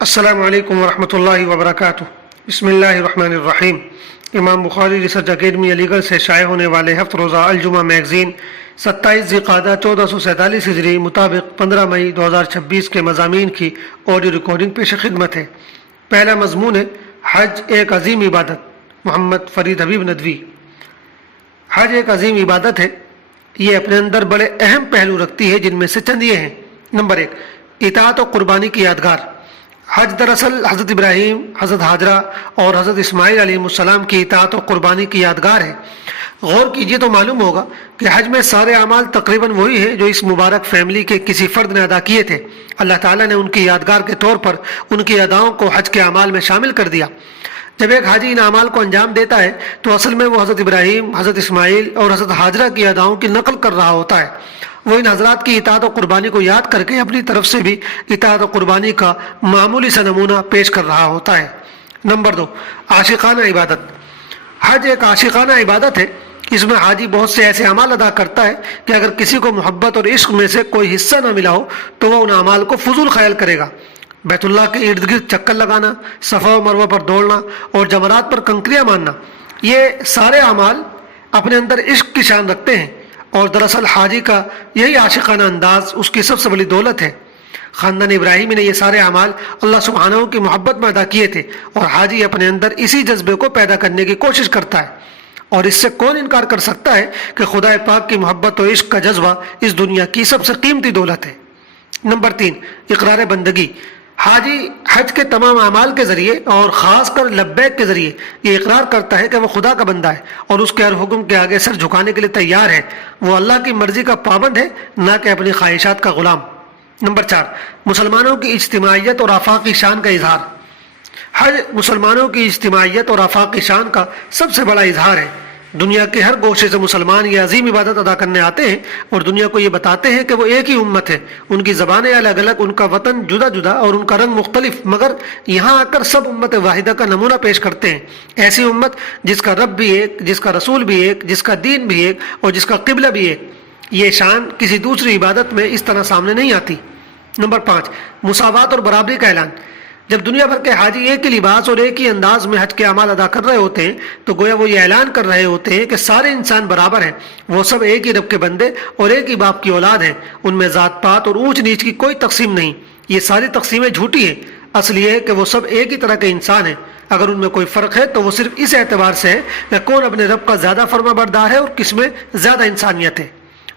السلام علیکم ورحمۃ اللہ وبرکاتہ۔ بسم اللہ الرحمن الرحیم۔ امام بخاری ریسرچ اکیڈمی علی گڑھ سے شائع ہونے والے ہفت روزہ الجمعہ میگزین 27 ذی-القعدہ 1447 ہجری مطابق 15 مئی 2026 کے مضامین کی آڈیو ریکارڈنگ پیش خدمت ہے۔ پہلا مضمون ہے حج ایک عظیم عبادت، محمد فرید حبیب ندوی۔ حج ایک عظیم عبادت ہے، یہ اپنے اندر بڑے اہم پہلو رکھتی ہے، جن میں سے چند یہ ہیں۔ نمبر 1، اطاعت و قربانی کی یادگار۔ حج دراصل حضرت ابراہیم، حضرت ہاجرہ اور حضرت اسماعیل علیہ السلام کی اطاعت و قربانی کی یادگار ہے۔ غور کیجئے تو معلوم ہوگا کہ حج میں سارے اعمال تقریباً وہی ہیں جو اس مبارک فیملی کے کسی فرد نے ادا کیے تھے۔ اللہ تعالیٰ نے ان کی یادگار کے طور پر ان کی اداؤں کو حج کے اعمال میں شامل کر دیا۔ جب ایک حاجی ان اعمال کو انجام دیتا ہے تو اصل میں وہ حضرت ابراہیم، حضرت اسماعیل اور حضرت ہاجرہ کی اداؤں کی نقل کر رہا ہوتا ہے۔ وہ ان حضرات کی اطاعت و قربانی کو یاد کر کے اپنی طرف سے بھی اطاعت و قربانی کا معمولی سا نمونہ پیش کر رہا ہوتا ہے۔ نمبر 2، عاشقانہ عبادت۔ حج ایک عاشقانہ عبادت ہے۔ اس میں حاجی بہت سے ایسے اعمال ادا کرتا ہے کہ اگر کسی کو محبت اور عشق میں سے کوئی حصہ نہ ملا ہو تو وہ ان اعمال کو فضول خیال کرے گا۔ بیت اللہ کے ارد گرد چکر لگانا، صفا و مروہ پر دوڑنا اور جمرات پر کنکریاں مارنا، یہ سارے اعمال اپنے اندر عشق کی شان رکھتے ہیں، اور دراصل حاجی کا یہی عاشقانہ انداز اس کی سب سے بڑی دولت ہے۔ خاندان ابراہیمی نے یہ سارے اعمال اللہ سبحانہ کی محبت میں ادا کیے تھے، اور حاجی اپنے اندر اسی جذبے کو پیدا کرنے کی کوشش کرتا ہے۔ اور اس سے کون انکار کر سکتا ہے کہ خدا پاک کی محبت و عشق کا جذبہ اس دنیا کی سب سے قیمتی دولت ہے۔ نمبر 3، اقرار بندگی۔ حاجی حج کے تمام اعمال کے ذریعے اور خاص کر لبیک کے ذریعے یہ اقرار کرتا ہے کہ وہ خدا کا بندہ ہے اور اس کے ہر حکم کے آگے سر جھکانے کے لیے تیار ہے۔ وہ اللہ کی مرضی کا پابند ہے، نہ کہ اپنی خواہشات کا غلام۔ نمبر 4، مسلمانوں کی اجتماعیت اور آفاقی شان کا اظہار۔ حج مسلمانوں کی اجتماعیت اور آفاقی شان کا سب سے بڑا اظہار ہے۔ دنیا کے ہر گوشے سے مسلمان یہ عظیم عبادت ادا کرنے آتے ہیں اور دنیا کو یہ بتاتے ہیں کہ وہ ایک ہی امت ہے۔ ان کی زبانیں الگ الگ، ان کا وطن جدا جدا اور ان کا رنگ مختلف، مگر یہاں آ کر سب امت واحدہ کا نمونہ پیش کرتے ہیں۔ ایسی امت جس کا رب بھی ایک، جس کا رسول بھی ایک، جس کا دین بھی ایک اور جس کا قبلہ بھی ایک۔ یہ شان کسی دوسری عبادت میں اس طرح سامنے نہیں آتی۔ نمبر 5، مساوات اور برابری کا اعلان۔ جب دنیا بھر کے حاجی ایک ہی لباس اور ایک ہی انداز میں حج کے اعمال ادا کر رہے ہوتے ہیں تو گویا وہ یہ اعلان کر رہے ہوتے ہیں کہ سارے انسان برابر ہیں، وہ سب ایک ہی رب کے بندے اور ایک ہی باپ کی اولاد ہیں، ان میں ذات پات اور اونچ نیچ کی کوئی تقسیم نہیں۔ یہ ساری تقسیمیں جھوٹی ہیں۔ اصل یہ ہے کہ وہ سب ایک ہی طرح کے انسان ہیں۔ اگر ان میں کوئی فرق ہے تو وہ صرف اس اعتبار سے ہے کہ کون اپنے رب کا زیادہ فرما بردار ہے اور کس میں زیادہ انسانیت ہے۔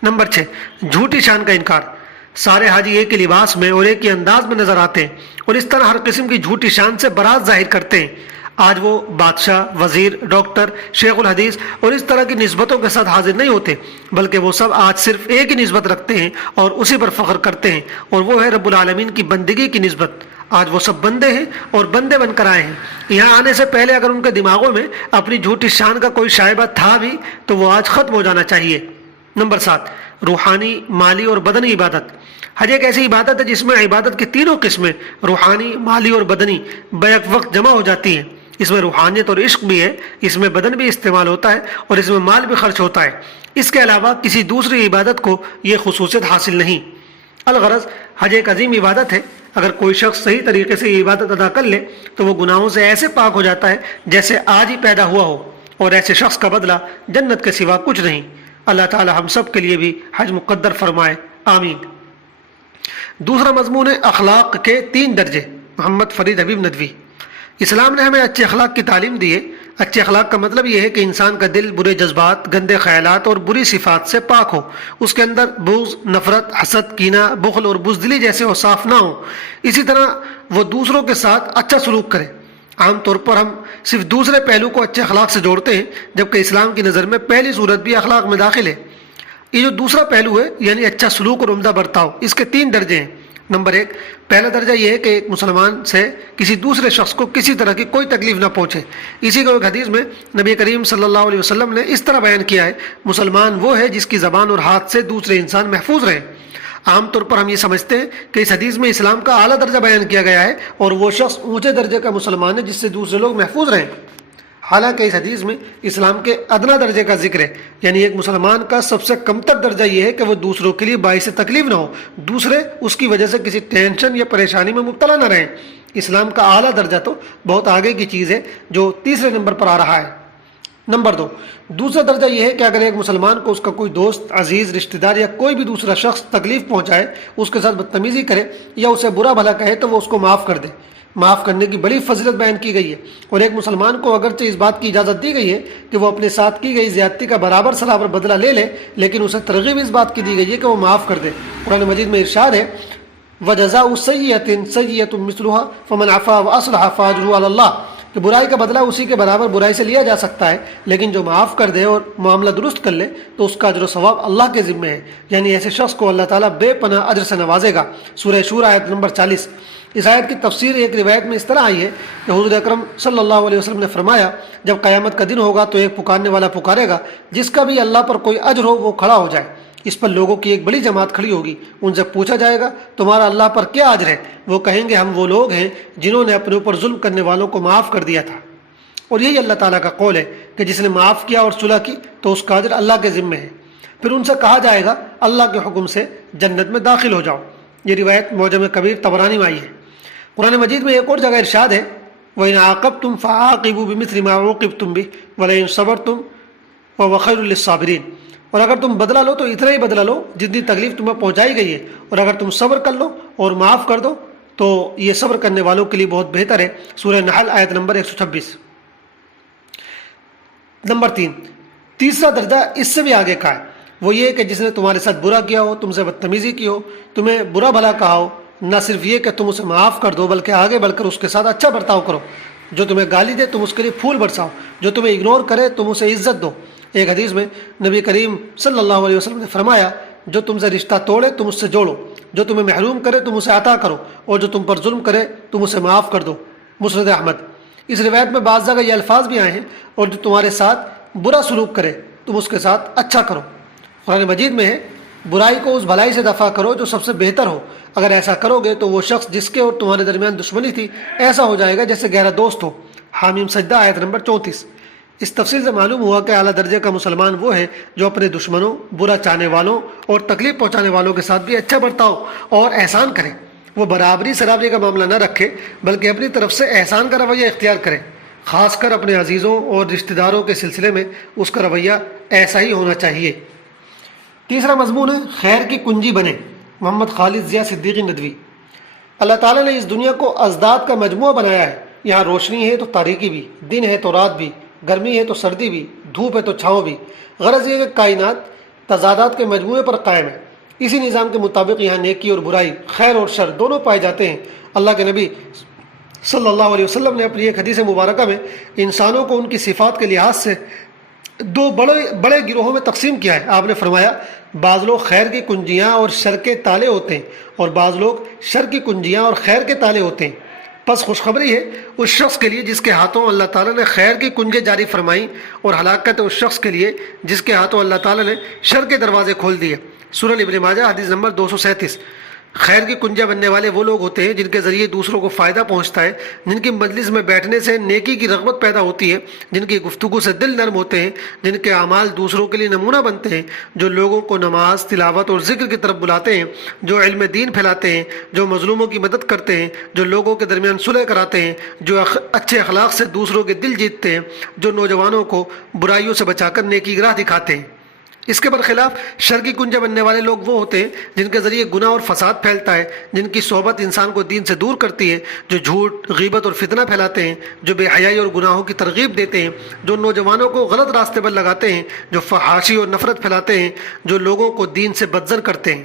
نمبر 6، جھوٹی شان کا انکار۔ سارے حاجی ایک ہی لباس میں اور ایک ہی انداز میں نظر آتے ہیں اور اس طرح ہر قسم کی جھوٹی شان سے برات ظاہر کرتے ہیں۔ آج وہ بادشاہ، وزیر، ڈاکٹر، شیخ الحدیث اور اس طرح کی نسبتوں کے ساتھ حاضر نہیں ہوتے، بلکہ وہ سب آج صرف ایک ہی نسبت رکھتے ہیں اور اسی پر فخر کرتے ہیں، اور وہ ہے رب العالمین کی بندگی کی نسبت۔ آج وہ سب بندے ہیں اور بندے بن کر آئے ہیں۔ یہاں آنے سے پہلے اگر ان کے دماغوں میں اپنی جھوٹی شان کا کوئی شائبہ تھا بھی تو وہ آج ختم ہو جانا چاہیے۔ نمبر 7، روحانی، مالی اور بدنی عبادت۔ حج ایک ایسی عبادت ہے جس میں عبادت کی تینوں قسمیں روحانی، مالی اور بدنی بیک وقت جمع ہو جاتی ہیں۔ اس میں روحانیت اور عشق بھی ہے، اس میں بدن بھی استعمال ہوتا ہے اور اس میں مال بھی خرچ ہوتا ہے۔ اس کے علاوہ کسی دوسری عبادت کو یہ خصوصیت حاصل نہیں۔ الغرض حج ایک عظیم عبادت ہے۔ اگر کوئی شخص صحیح طریقے سے یہ عبادت ادا کر لے تو وہ گناہوں سے ایسے پاک ہو جاتا ہے جیسے آج ہی پیدا ہوا ہو، اور ایسے شخص کا بدلہ جنت کے سوا کچھ نہیں۔ اللہ تعالی ہم سب کے لیے بھی حج مقدر فرمائے، آمین۔ دوسرا مضمون ہے اخلاق کے 3 درجے، محمد فرید حبیب ندوی۔ اسلام نے ہمیں اچھے اخلاق کی تعلیم دی ہے۔ اچھے اخلاق کا مطلب یہ ہے کہ انسان کا دل برے جذبات، گندے خیالات اور بری صفات سے پاک ہو، اس کے اندر بغض، نفرت، حسد، کینہ، بخل اور بزدلی جیسے اوصاف نہ ہوں۔ اسی طرح وہ دوسروں کے ساتھ اچھا سلوک کرے۔ عام طور پر ہم صرف دوسرے پہلو کو اچھے اخلاق سے جوڑتے ہیں، جبکہ اسلام کی نظر میں پہلی صورت بھی اخلاق میں داخل ہے۔ یہ جو دوسرا پہلو ہے یعنی اچھا سلوک اور عمدہ برتاؤ، اس کے 3 درجے ہیں۔ نمبر 1، پہلا درجہ یہ ہے کہ ایک مسلمان سے کسی دوسرے شخص کو کسی طرح کی کوئی تکلیف نہ پہنچے۔ اسی کو ایک حدیث میں نبی کریم صلی اللہ علیہ وسلم نے اس طرح بیان کیا ہے، مسلمان وہ ہے جس کی زبان اور ہاتھ سے دوسرے انسان محفوظ رہے۔ عام طور پر ہم یہ سمجھتے ہیں کہ اس حدیث میں اسلام کا اعلیٰ درجہ بیان کیا گیا ہے اور وہ شخص اونچے درجے کا مسلمان ہے جس سے دوسرے لوگ محفوظ رہیں۔ حالانکہ اس حدیث میں اسلام کے ادنا درجے کا ذکر ہے، یعنی ایک مسلمان کا سب سے کمتر درجہ یہ ہے کہ وہ دوسروں کے لیے باعث تکلیف نہ ہو، دوسرے اس کی وجہ سے کسی ٹینشن یا پریشانی میں مبتلا نہ رہیں۔ اسلام کا اعلیٰ درجہ تو بہت آگے کی چیز ہے جو تیسرے نمبر پر آ رہا ہے۔ نمبر 2، دوسرا درجہ یہ ہے کہ اگر ایک مسلمان کو اس کا کوئی دوست، عزیز، رشتہ دار یا کوئی بھی دوسرا شخص تکلیف پہنچائے، اس کے ساتھ بدتمیزی کرے یا اسے برا بھلا کہے تو وہ اس کو معاف کر دے۔ معاف کرنے کی بڑی فضیلت بیان کی گئی ہے، اور ایک مسلمان کو اگرچہ اس بات کی اجازت دی گئی ہے کہ وہ اپنے ساتھ کی گئی زیادتی کا برابر بدلہ لے لے، لیکن اسے ترغیب اس بات کی دی گئی ہے کہ وہ معاف کر دے۔ قرآن مجید میں ارشاد ہے وَجَزَاءُ سَيِّئَةٍ سَيِّئَةٌ مِثْلُهَا فَمَنْ عَفَا وَأَصْلَحَ فَأَجْرُهُ عَلَى اللَّهِ، کہ برائی کا بدلہ اسی کے برابر برائی سے لیا جا سکتا ہے، لیکن جو معاف کر دے اور معاملہ درست کر لے تو اس کا اجر و ثواب اللہ کے ذمے ہے، یعنی ایسے شخص کو اللہ تعالیٰ بے پناہ اجر سے نوازے گا۔ سورہ شورى آیت نمبر 40۔ اس آیت کی تفسیر ایک روایت میں اس طرح آئی ہے کہ حضور اکرم صلی اللہ علیہ وسلم نے فرمایا جب قیامت کا دن ہوگا تو ایک پکارنے والا پکارے گا جس کا بھی اللہ پر کوئی اجر ہو وہ کھڑا ہو جائے، اس پر لوگوں کی ایک بڑی جماعت کھڑی ہوگی، ان سے پوچھا جائے گا تمہارا اللہ پر کیا اجر ہے؟ وہ کہیں گے ہم وہ لوگ ہیں جنہوں نے اپنے اوپر ظلم کرنے والوں کو معاف کر دیا تھا۔ اور یہی اللہ تعالیٰ کا قول ہے کہ جس نے معاف کیا اور صلح کی تو اس کا اجر اللہ کے ذمے ہے۔ پھر ان سے کہا جائے گا اللہ کے حکم سے جنت میں داخل ہو جاؤ۔ یہ روایت معجم کبیر طبرانی میں آئی ہے۔ قرآن مجید میں ایک اور جگہ ارشاد ہے وَإِنْ عَاقَبْتُمْ فَعَاقِبُوا بِمِثْلِ مَا عُوقِبْتُمْ بِهِ وَلَئِنْ صَبَرْتُمْ وَهُوَ خَيْرٌ لِلصَّابِرِينَ، اور اگر تم بدلہ لو تو اتنا ہی بدلہ لو جتنی تکلیف تمہیں پہنچائی گئی ہے، اور اگر تم صبر کر لو اور معاف کر دو تو یہ صبر کرنے والوں کے لیے بہت بہتر ہے۔ سورہ نحل آیت نمبر 126۔ نمبر 3، تیسرا درجہ اس سے بھی آگے کا ہے، وہ یہ کہ جس نے تمہارے ساتھ برا کیا ہو، تم سے بدتمیزی کی ہو، تمہیں برا بھلا کہا ہو، نہ صرف یہ کہ تم اسے معاف کر دو بلکہ آگے بڑھ کر اس کے ساتھ اچھا برتاؤ کرو۔ جو تمہیں گالی دے تم اس کے لیے پھول برساؤ، جو تمہیں اگنور کرے تم اسے عزت دو۔ ایک حدیث میں نبی کریم صلی اللہ علیہ وسلم نے فرمایا جو تم سے رشتہ توڑے تم اس سے جوڑو، جو تمہیں محروم کرے تم اسے عطا کرو، اور جو تم پر ظلم کرے تم اسے معاف کر دو۔ مسند احمد۔ اس روایت میں بعض جگہ یہ الفاظ بھی آئے ہیں اور جو تمہارے ساتھ برا سلوک کرے تم اس کے ساتھ اچھا کرو۔ قرآن مجید میں ہے برائی کو اس بھلائی سے دفع کرو جو سب سے بہتر ہو، اگر ایسا کرو گے تو وہ شخص جس کے اور تمہارے درمیان دشمنی تھی ایسا ہو جائے گا جیسے گہرا دوست ہو۔ حامیم سجدہ آیت نمبر 34۔ اس تفصیل سے معلوم ہوا کہ اعلیٰ درجے کا مسلمان وہ ہے جو اپنے دشمنوں، برا چاہنے والوں اور تکلیف پہنچانے والوں کے ساتھ بھی اچھا برتاؤ اور احسان کرے۔ وہ برابری سرابری کا معاملہ نہ رکھے بلکہ اپنی طرف سے احسان کا رویہ اختیار کرے، خاص کر اپنے عزیزوں اور رشتہ داروں کے سلسلے میں اس کا رویہ ایسا ہی ہونا چاہیے۔ تیسرا مضمون ہے خیر کی کنجی بنے۔ محمد خالد ضیاء صدیقی ندوی۔ اللہ تعالیٰ نے اس دنیا کو ازداد کا مجموعہ بنایا ہے، یہاں روشنی ہے تو تاریکی بھی، دن ہے تو رات بھی، گرمی ہے تو سردی بھی، دھوپ ہے تو چھاؤں بھی۔ غرض یہ کہ کائنات تضادات کے مجموعے پر قائم ہے، اسی نظام کے مطابق یہاں نیکی اور برائی، خیر اور شر دونوں پائے جاتے ہیں۔ اللہ کے نبی صلی اللہ علیہ وسلم نے اپنی ایک حدیث مبارکہ میں انسانوں کو ان کی صفات کے لحاظ سے دو بڑے گروہوں میں تقسیم کیا ہے۔ آپ نے فرمایا بعض لوگ خیر کی کنجیاں اور شر کے تالے ہوتے ہیں اور بعض لوگ شر کی کنجیاں اور خیر کے تالے ہوتے ہیں۔ پس خوشخبری ہے اس شخص کے لیے جس کے ہاتھوں اللہ تعالیٰ نے خیر کی کنجیں جاری فرمائیں، اور ہلاکت ہے اس شخص کے لیے جس کے ہاتھوں اللہ تعالیٰ نے شر کے دروازے کھول دیے۔ سورہ ابن ماجہ حدیث نمبر 237۔ خیر کی کنجیں بننے والے وہ لوگ ہوتے ہیں جن کے ذریعے دوسروں کو فائدہ پہنچتا ہے، جن کی مجلس میں بیٹھنے سے نیکی کی رغبت پیدا ہوتی ہے، جن کی گفتگو سے دل نرم ہوتے ہیں، جن کے اعمال دوسروں کے لیے نمونہ بنتے ہیں، جو لوگوں کو نماز، تلاوت اور ذکر کی طرف بلاتے ہیں، جو علم دین پھیلاتے ہیں، جو مظلوموں کی مدد کرتے ہیں، جو لوگوں کے درمیان صلح کراتے ہیں، جو اچھے اخلاق سے دوسروں کے دل جیتتے ہیں، جو نوجوانوں کو برائیوں سے بچا کر نیکی کی راہ دکھاتے ہیں۔ اس کے برخلاف شر کی کنجیں بننے والے لوگ وہ ہوتے ہیں جن کے ذریعے گناہ اور فساد پھیلتا ہے، جن کی صحبت انسان کو دین سے دور کرتی ہے، جو جھوٹ، غیبت اور فتنہ پھیلاتے ہیں، جو بے حیائی اور گناہوں کی ترغیب دیتے ہیں، جو نوجوانوں کو غلط راستے پر لگاتے ہیں، جو فحاشی اور نفرت پھیلاتے ہیں، جو لوگوں کو دین سے بدزن کرتے ہیں۔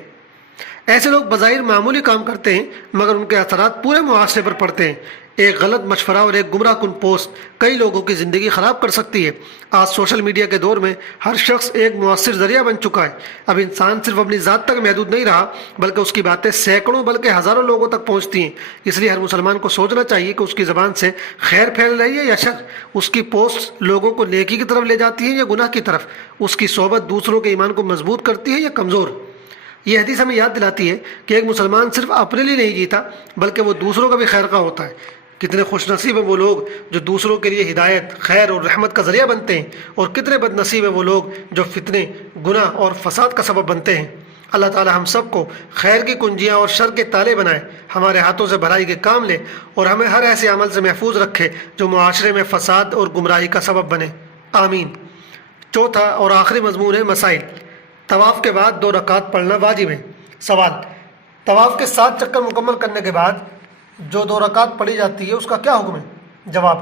ایسے لوگ بظاہر معمولی کام کرتے ہیں مگر ان کے اثرات پورے معاشرے پر پڑتے ہیں۔ ایک غلط مشورہ اور ایک گمراہ کن پوسٹ کئی لوگوں کی زندگی خراب کر سکتی ہے۔ آج سوشل میڈیا کے دور میں ہر شخص ایک مؤثر ذریعہ بن چکا ہے۔ اب انسان صرف اپنی ذات تک محدود نہیں رہا بلکہ اس کی باتیں سینکڑوں بلکہ ہزاروں لوگوں تک پہنچتی ہیں۔ اس لیے ہر مسلمان کو سوچنا چاہیے کہ اس کی زبان سے خیر پھیل رہی ہے یا شر، اس کی پوسٹ لوگوں کو نیکی کی طرف لے جاتی ہے یا گناہ کی طرف، اس کی صحبت دوسروں کے ایمان کو مضبوط کرتی ہے یا کمزور۔ یہ حدیث ہمیں یاد دلاتی ہے کہ ایک مسلمان صرف اپنے لیے نہیں جیتا بلکہ وہ دوسروں کا بھی خیر خواہ ہوتا ہے۔ کتنے خوش نصیب ہیں وہ لوگ جو دوسروں کے لیے ہدایت، خیر اور رحمت کا ذریعہ بنتے ہیں، اور کتنے بد نصیب ہیں وہ لوگ جو فتنے، گناہ اور فساد کا سبب بنتے ہیں۔ اللہ تعالی ہم سب کو خیر کی کنجیاں اور شر کے تالے بنائے، ہمارے ہاتھوں سے بھلائی کے کام لے، اور ہمیں ہر ایسے عمل سے محفوظ رکھے جو معاشرے میں فساد اور گمراہی کا سبب بنے، آمین۔ چوتھا اور آخری مضمون ہے مسائل۔ طواف کے بعد 2 رکعت پڑھنا واجب ہے۔ سوال: طواف کے 7 چکر مکمل کرنے کے بعد جو 2 رکعت پڑھی جاتی ہے اس کا کیا حکم ہے؟ جواب: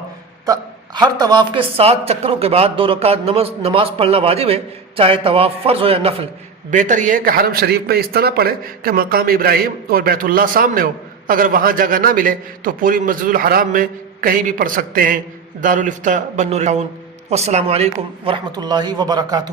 ہر طواف کے 7 چکروں کے بعد 2 رکعت نماز پڑھنا واجب ہے، چاہے طواف فرض ہو یا نفل۔ بہتر یہ ہے کہ حرم شریف میں اس طرح پڑھے کہ مقام ابراہیم اور بیت اللہ سامنے ہو۔ اگر وہاں جگہ نہ ملے تو پوری مسجد الحرام میں کہیں بھی پڑھ سکتے ہیں۔ دارالافتاء بنور العون۔ والسلام علیکم ورحمۃ اللہ وبرکاتہ۔